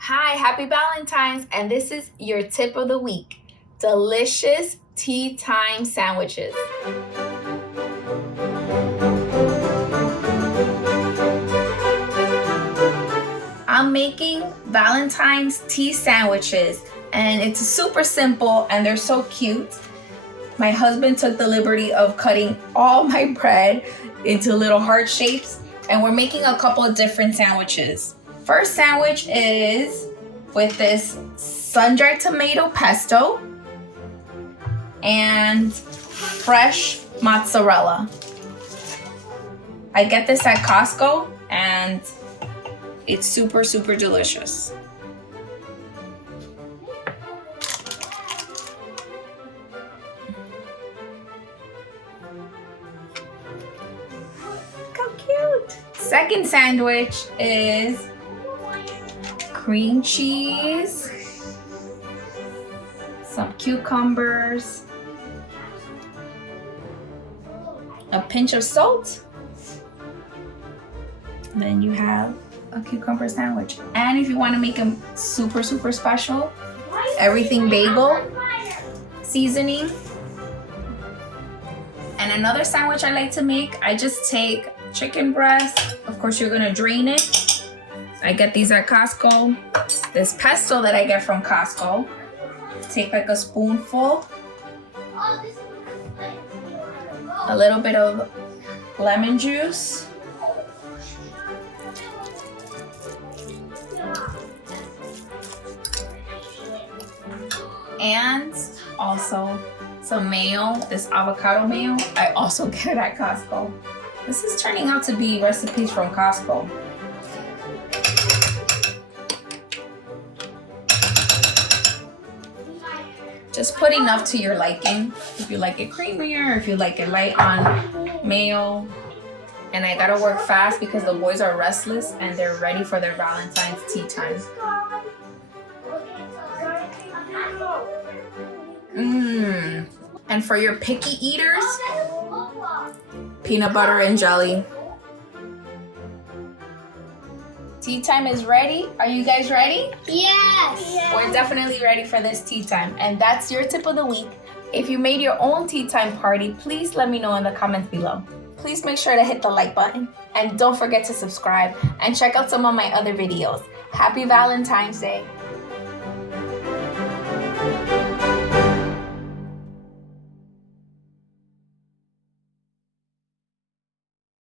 Hi, happy Valentines, and this is your tip of the week. Delicious tea time sandwiches. I'm making Valentine's tea sandwiches, and it's super simple and they're so cute. My husband took the liberty of cutting all my bread into little heart shapes, and we're making a couple of different sandwiches. First sandwich is with this sun-dried tomato pesto and fresh mozzarella. I get this at Costco and it's super delicious. Look how cute. Second sandwich is cream cheese, some cucumbers, a pinch of salt, and then you have a cucumber sandwich. And if you want to make them super special, everything bagel seasoning. And another sandwich I like to make, I just take chicken breast. Of course, you're gonna drain it. I get these at Costco. This pesto that I get from Costco, take like a spoonful, a little bit of lemon juice, and also some mayo, this avocado mayo. I also get it at Costco. This is turning out to be recipes from Costco. Just put enough to your liking. If you like it creamier, if you like it light on mayo. And I gotta work fast because the boys are restless and they're ready for their Valentine's tea time. And for your picky eaters, peanut butter and jelly. Tea time is ready. Are you guys ready? Yes. We're definitely ready for this tea time. And that's your tip of the week. If you made your own tea time party, please let me know in the comments below. Please make sure to hit the like button and don't forget to subscribe and check out some of my other videos. Happy Valentine's Day.